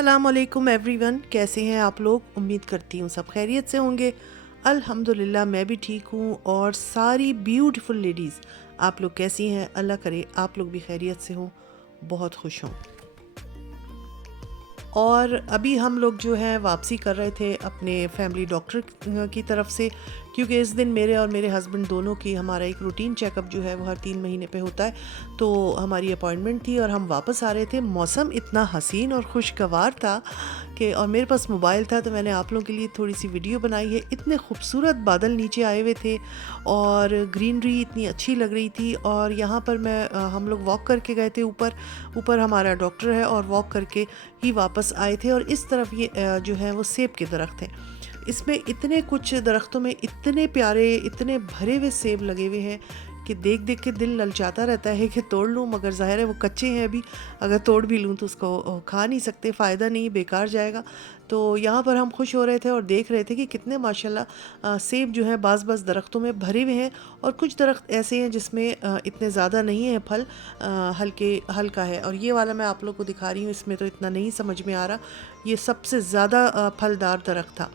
अस्सलाम वालेकुम एवरीवन, कैसे हैं आप लोग। उम्मीद करती हूँ सब खैरियत से होंगे। अल्हम्दुलिल्लाह मैं भी ठीक हूँ और सारी ब्यूटीफुल लेडीज़ आप लोग कैसी हैं। अल्लाह करे आप लोग भी खैरियत से हों, बहुत खुश हों। और अभी हम लोग जो है वापसी कर रहे थे अपने फैमिली डॉक्टर की तरफ से, क्योंकि इस दिन मेरे और मेरे हस्बैंड दोनों की हमारा एक रूटीन चेकअप जो है वो हर 3 महीने पे होता है। तो हमारी अपॉइंटमेंट थी और हम वापस आ रहे थे। मौसम इतना हसीन और खुशगवार था कि, और मेरे पास मोबाइल था तो मैंने आप लोगों के लिए थोड़ी सी वीडियो बनाई है। इतने खूबसूरत बादल नीचे आए हुए थे और ग्रीनरी इतनी अच्छी लग रही थी। और यहाँ पर हम लोग वॉक करके गए थे, ऊपर ऊपर हमारा डॉक्टर है, और वॉक करके ही वापस आए थे। और इस तरफ ये जो है वो सेब के दरख्त हैं। इसमें इतने कुछ दरख्तों में इतने प्यारे, इतने भरे हुए सेब लगे हुए हैं कि देख देख के दिल ललचाता रहता है कि तोड़ लूँ, मगर ज़ाहिर है वो कच्चे हैं अभी। अगर तोड़ भी लूँ तो उसको खा नहीं सकते, फ़ायदा नहीं, बेकार जाएगा। तो यहाँ पर हम खुश हो रहे थे और देख रहे थे कि कितने माशाल्लाह सेब जो है बाज़ बाज़ दरख्तों में भरे हुए हैं। और कुछ दरख्त ऐसे हैं जिसमें इतने ज़्यादा नहीं है फल, हल्का है। और ये वाला मैं आप लोग को दिखा रही हूँ, इसमें तो इतना नहीं समझ में आ रहा। ये सबसे ज़्यादा फलदार दरख्त था।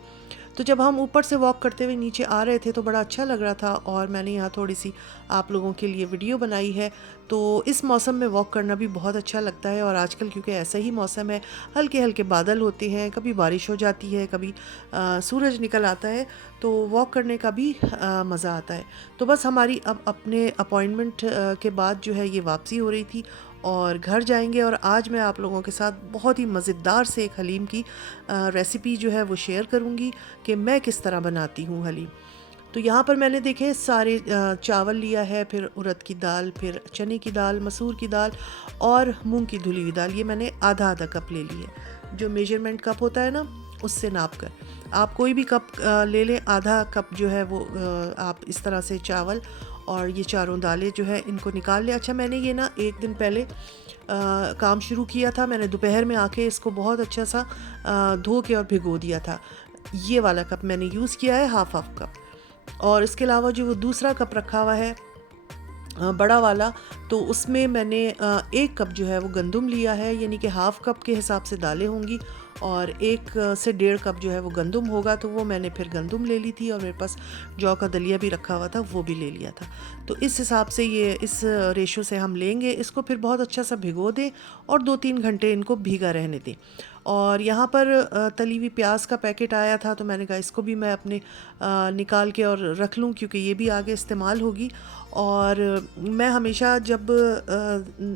तो जब हम ऊपर से वॉक करते हुए नीचे आ रहे थे तो बड़ा अच्छा लग रहा था, और मैंने यहाँ थोड़ी सी आप लोगों के लिए वीडियो बनाई है। तो इस मौसम में वॉक करना भी बहुत अच्छा लगता है। और आजकल क्योंकि ऐसा ही मौसम है, हल्के हल्के बादल होते हैं, कभी बारिश हो जाती है, कभी सूरज निकल आता है, तो वॉक करने का भी मज़ा आता है। तो बस हमारी अब अपने अपॉइंटमेंट के बाद जो है ये वापसी हो रही थी और घर जाएंगे। और आज मैं आप लोगों के साथ बहुत ही मज़ेदार से एक हलीम की रेसिपी जो है वो शेयर करूँगी कि मैं किस तरह बनाती हूँ हलीम। तो यहाँ पर मैंने देखे सारे चावल लिया है, फिर उड़द की दाल, फिर चने की दाल, मसूर की दाल और मूंग की धुली हुई दाल। ये मैंने आधा आधा कप ले ली है। जो मेजरमेंट कप होता है ना, उससे नाप कर आप कोई भी कप ले लें। आधा कप जो है वो आप इस तरह से चावल और ये चारों दालें जो है इनको निकाल लें। अच्छा, मैंने ये ना एक दिन पहले काम शुरू किया था। मैंने दोपहर में आके इसको बहुत अच्छा सा धो के और भिगो दिया था। ये वाला कप मैंने यूज़ किया है, हाफ कप। और इसके अलावा जो वो दूसरा कप रखा हुआ है बड़ा वाला, तो उसमें मैंने 1 कप जो है वो गंदम लिया है, यानी कि हाफ कप के हिसाब से दालें होंगी और 1 से 1.5 कप जो है वो गंदम होगा। तो वो मैंने फिर गंदम ले ली थी, और मेरे पास जौ का दलिया भी रखा हुआ था, वो भी ले लिया था। तो इस हिसाब से ये इस रेशो से हम लेंगे। इसको फिर बहुत अच्छा सा भिगो दें और 2-3 घंटे इनको भीगा रहने दें। और यहाँ पर तली हुई प्याज का पैकेट आया था, तो मैंने कहा इसको भी मैं अपने निकाल के और रख लूँ, क्योंकि ये भी आगे इस्तेमाल होगी। और मैं हमेशा जब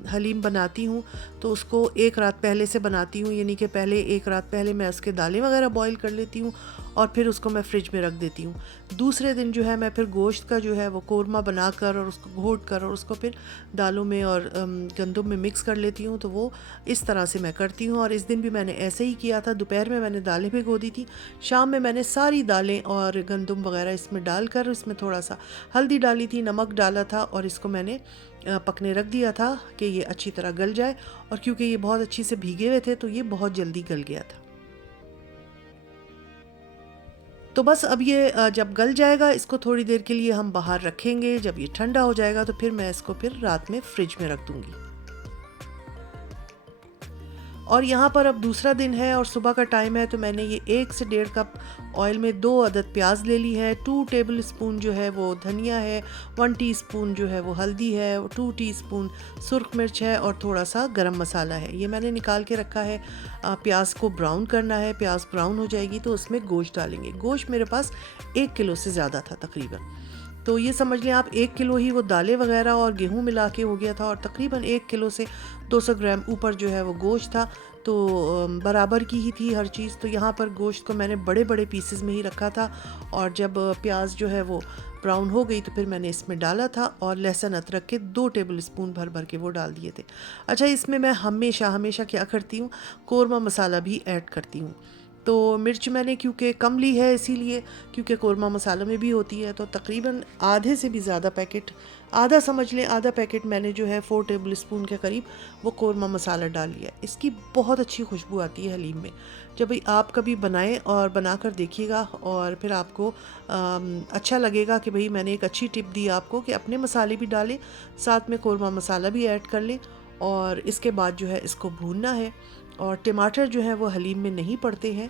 हलीम बनाती हूँ तो उसको 1 रात पहले से बनाती हूँ, यानी कि पहले 1 रात पहले मैं उसके दालें वगैरह बॉईल कर लेती हूँ और फिर उसको मैं फ्रिज में रख देती हूँ। दूसरे दिन जो है मैं फिर गोश्त का जो है वो कोरमा बनाकर और उसको घोट कर और उसको फिर दालों में और गंदम में मिक्स कर लेती हूँ। तो वो इस तरह से मैं करती हूँ। और इस दिन भी मैंने ऐसे ही किया था। दोपहर में मैंने दालें भिगो दी थी, शाम में मैंने सारी दालें और गंदम वगैरह इसमें डालकर, इसमें थोड़ा सा हल्दी डाली थी, नमक डाला था, और इसको मैंने पकने रख दिया था कि ये अच्छी तरह गल जाए। और क्योंकि ये बहुत अच्छी से भीगे हुए थे तो ये बहुत जल्दी गल गया था। तो बस अब ये जब गल जाएगा, इसको थोड़ी देर के लिए हम बाहर रखेंगे। जब ये ठंडा हो जाएगा तो फिर मैं इसको फिर रात में फ्रिज में रख दूँगी। और यहाँ पर अब दूसरा दिन है और सुबह का टाइम है, तो मैंने ये 1 से 1.5 कप ऑयल में 2 अदद प्याज ले ली है, 2 टेबल स्पून जो है वो धनिया है, 1 टीस्पून जो है वो हल्दी है, 2 टीस्पून सुर्ख मिर्च है, और थोड़ा सा गरम मसाला है। ये मैंने निकाल के रखा है। प्याज को ब्राउन करना है। प्याज ब्राउन हो जाएगी तो उसमें गोश्त डालेंगे। गोश्त मेरे पास 1 किलो से ज़्यादा था तकरीबन। तो ये समझ लें आप 1 किलो ही वो दालें वगैरह और गेहूँ मिला के हो गया था, और तकरीबन 1 किलो से 200 ग्राम ऊपर जो है वो गोश्त था। तो बराबर की ही थी हर चीज़। तो यहाँ पर गोश्त को मैंने बड़े बड़े पीसेस में ही रखा था, और जब प्याज जो है वो ब्राउन हो गई तो फिर मैंने इसमें डाला था, और लहसुन अदरक के 2 टेबल स्पून भर भर के वो डाल दिए थे। अच्छा, इसमें मैं हमेशा हमेशा क्या करती हूँ, कोरमा मसाला भी ऐड करती हूँ। तो मिर्च मैंने क्योंकि कम ली है, इसीलिए, क्योंकि कोरमा मसालों में भी होती है, तो तकरीबन आधे से भी ज़्यादा पैकेट, आधा समझ लें, आधा पैकेट मैंने जो है 4 टेबल स्पून के करीब वो कोरमा मसाला डाल लिया। इसकी बहुत अच्छी खुशबू आती है हलीम में। जब आप कभी बनाएं और बनाकर देखिएगा, और फिर आपको अच्छा लगेगा कि भाई मैंने एक अच्छी टिप दी आपको कि अपने मसाले भी डालें, साथ में कोरमा मसाला भी ऐड कर लें, और इसके बाद जो है इसको भूनना है। और टमाटर जो है वो हलीम में नहीं पड़ते हैं,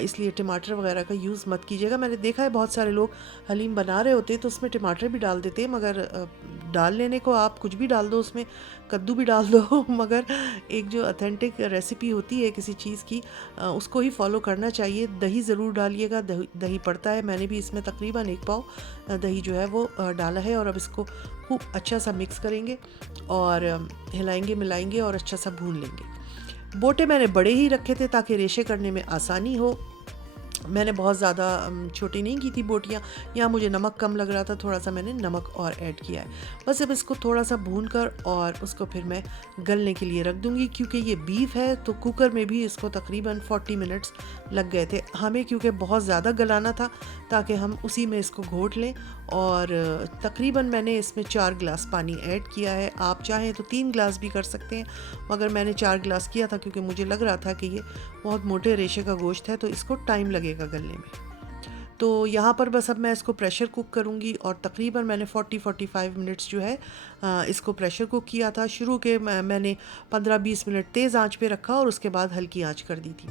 इसलिए टमाटर वगैरह का यूज़ मत कीजिएगा। मैंने देखा है बहुत सारे लोग हलीम बना रहे होते हैं तो उसमें टमाटर भी डाल देते हैं, मगर डाल लेने को आप कुछ भी डाल दो, उसमें कद्दू भी डाल दो मगर एक जो ऑथेंटिक रेसिपी होती है किसी चीज़ की, उसको ही फॉलो करना चाहिए। दही ज़रूर डालिएगा, दही पड़ता है, मैंने भी इसमें तकरीबन 1 पाव दही जो है वो डाला है। और अब इसको खूब अच्छा सा मिक्स करेंगे और हिलाएंगे मिलाएंगे और अच्छा सा भून लेंगे। बोटे मैंने बड़े ही रखे थे ताकि रेशे करने में आसानी हो। मैंने बहुत ज़्यादा छोटी नहीं की थी बोटियाँ, यहाँ मुझे नमक कम लग रहा था, थोड़ा सा मैंने नमक और ऐड किया है। बस अब इसको थोड़ा सा भून कर और उसको फिर मैं गलने के लिए रख दूँगी, क्योंकि ये बीफ है तो कुकर में भी इसको तकरीबन 40 मिनट्स लग गए थे हमें, क्योंकि बहुत ज़्यादा गलाना था ताकि हम उसी में इसको घोट लें। और तकरीबन मैंने इसमें 4 गिलास पानी ऐड किया है, आप चाहें तो 3 गिलास भी कर सकते हैं, मगर मैंने 4 गिलास किया था क्योंकि मुझे लग रहा था कि ये बहुत मोटे रेशे का गोश्त है तो इसको टाइम लगेगा गलने में। तो यहाँ पर बस अब मैं इसको प्रेशर कुक करूँगी और तकरीबन मैंने 40-45 मिनट्स जो है इसको प्रेशर कुक किया था। शुरू के मैंने 15-20 मिनट तेज़ आंच पे रखा और उसके बाद हल्की आंच कर दी थी।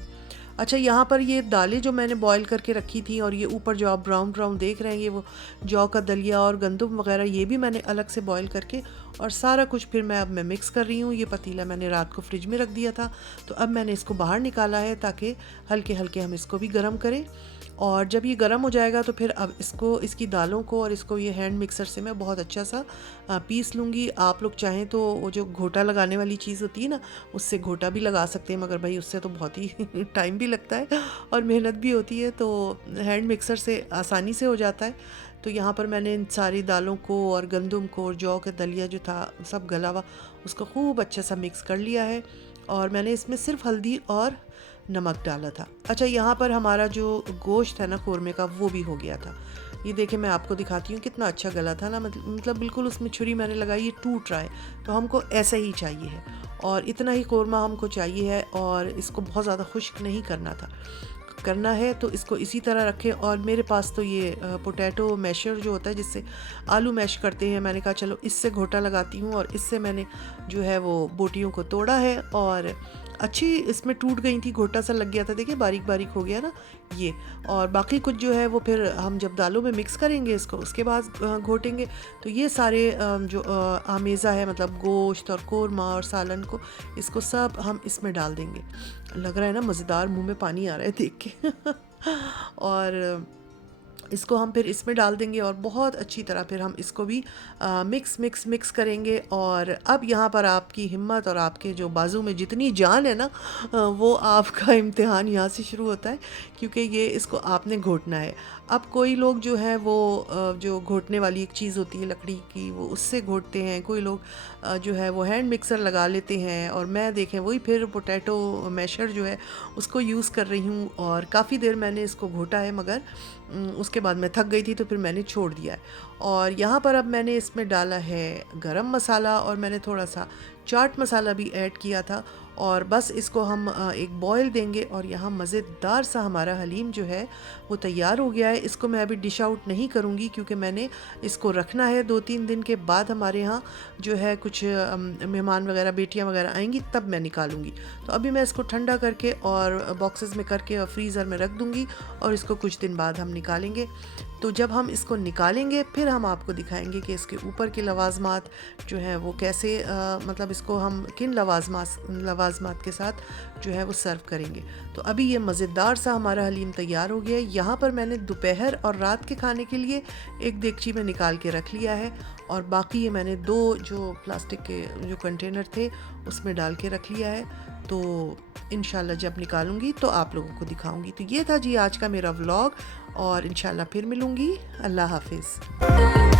अच्छा, यहाँ पर ये दालें जो मैंने बॉईल करके रखी थी और ये ऊपर जो आप ब्राउन ब्राउन देख रहे हैं ये वो जौ का दलिया और गंदम वगैरह, ये भी मैंने अलग से बॉईल करके और सारा कुछ फिर मैं मिक्स कर रही हूँ। ये पतीला मैंने रात को फ्रिज में रख दिया था, तो अब मैंने इसको बाहर निकाला है ताकि हल्के हल्के हम इसको भी गर्म करें। और जब ये गर्म हो जाएगा तो फिर अब इसकी दालों को और इसको ये हैंड मिक्सर से मैं बहुत अच्छा सा पीस लूँगी। आप लोग चाहें तो वो जो घोटा लगाने वाली चीज़ होती है ना, उससे घोटा भी लगा सकते हैं, मगर भाई उससे तो बहुत ही टाइम भी लगता है और मेहनत भी होती है, तो हैंड मिक्सर से आसानी से हो जाता है। तो यहाँ पर मैंने इन सारी दालों को और गंदम को और जौ का दलिया जो था सब गला हुआ, उसको खूब अच्छे सा मिक्स कर लिया है और मैंने इसमें सिर्फ हल्दी और नमक डाला था। अच्छा, यहाँ पर हमारा जो गोश्त है ना कौरमे का, वो भी हो गया था। ये देखें, मैं आपको दिखाती हूँ कितना अच्छा गला था ना, मतलब बिल्कुल उसमें छुरी मैंने लगाई, ये टूट रहा है, तो हमको ऐसा ही चाहिए है और इतना ही कौरमा हमको चाहिए है और इसको बहुत ज़्यादा खुश्क नहीं करना है तो इसको इसी तरह रखें। और मेरे पास तो ये पोटैटो मैशर जो होता है जिससे आलू मैश करते हैं, मैंने कहा चलो इससे घोटा लगाती हूँ और इससे मैंने जो है वो बोटियों को तोड़ा है और अच्छी इसमें टूट गई थी, घोटा सा लग गया था, देखिए बारीक बारीक हो गया ना ये। और बाकी कुछ जो है वो फिर हम जब दालों में मिक्स करेंगे इसको, उसके बाद घोटेंगे। तो ये सारे जो आमेज़ा है, मतलब गोश्त और कौरमा और सालन को, इसको सब हम इसमें डाल देंगे। लग रहा है ना मज़ेदार, मुंह में पानी आ रहा है देख के और इसको हम फिर इसमें डाल देंगे और बहुत अच्छी तरह फिर हम इसको भी मिक्स करेंगे। और अब यहाँ पर आपकी हिम्मत और आपके जो बाजू में जितनी जान है ना, वो आपका इम्तिहान यहाँ से शुरू होता है, क्योंकि ये इसको आपने घोटना है। अब कोई लोग जो है वो जो घोटने वाली एक चीज़ होती है लकड़ी की, वो उससे घोटते हैं, कोई लोग जो है वो हैंड मिक्सर लगा लेते हैं, और मैं देखें वही फिर पोटैटो मैशर जो है उसको यूज़ कर रही हूँ। और काफ़ी देर मैंने इसको घोटा है, मगर उसके बाद मैं थक गई थी तो फिर मैंने छोड़ दिया है। और यहाँ पर अब मैंने इसमें डाला है गरम मसाला और मैंने थोड़ा सा चाट मसाला भी ऐड किया था और बस इसको हम एक बॉयल देंगे और यहाँ मज़ेदार सा हमारा हलीम जो है वो तैयार हो गया है। इसको मैं अभी डिश आउट नहीं करूँगी क्योंकि मैंने इसको रखना है, 2-3 दिन के बाद हमारे यहाँ जो है कुछ मेहमान वगैरह, बेटियाँ वगैरह आएंगी, तब मैं निकालूँगी। तो अभी मैं इसको ठंडा करके और बॉक्सेस में करके और फ्रीज़र में रख दूँगी और इसको कुछ दिन बाद हम निकालेंगे। तो जब हम इसको निकालेंगे फिर हम आपको दिखाएंगे कि इसके ऊपर के लवाजमात जो हैं वो कैसे मतलब इसको हम किन लवाजमात के साथ जो है वो सर्व करेंगे। तो अभी ये मज़ेदार सा हमारा हलीम तैयार हो गया है। यहाँ पर मैंने दोपहर और रात के खाने के लिए एक देगची में निकाल के रख लिया है और बाकी ये मैंने 2 जो प्लास्टिक के जो कंटेनर थे उसमें डाल के रख लिया है। तो इंशाल्लाह जब निकालूंगी तो आप लोगों को दिखाऊंगी। तो ये था जी आज का मेरा व्लॉग और इंशाल्लाह फिर मिलूंगी। अल्लाह हाफिज़।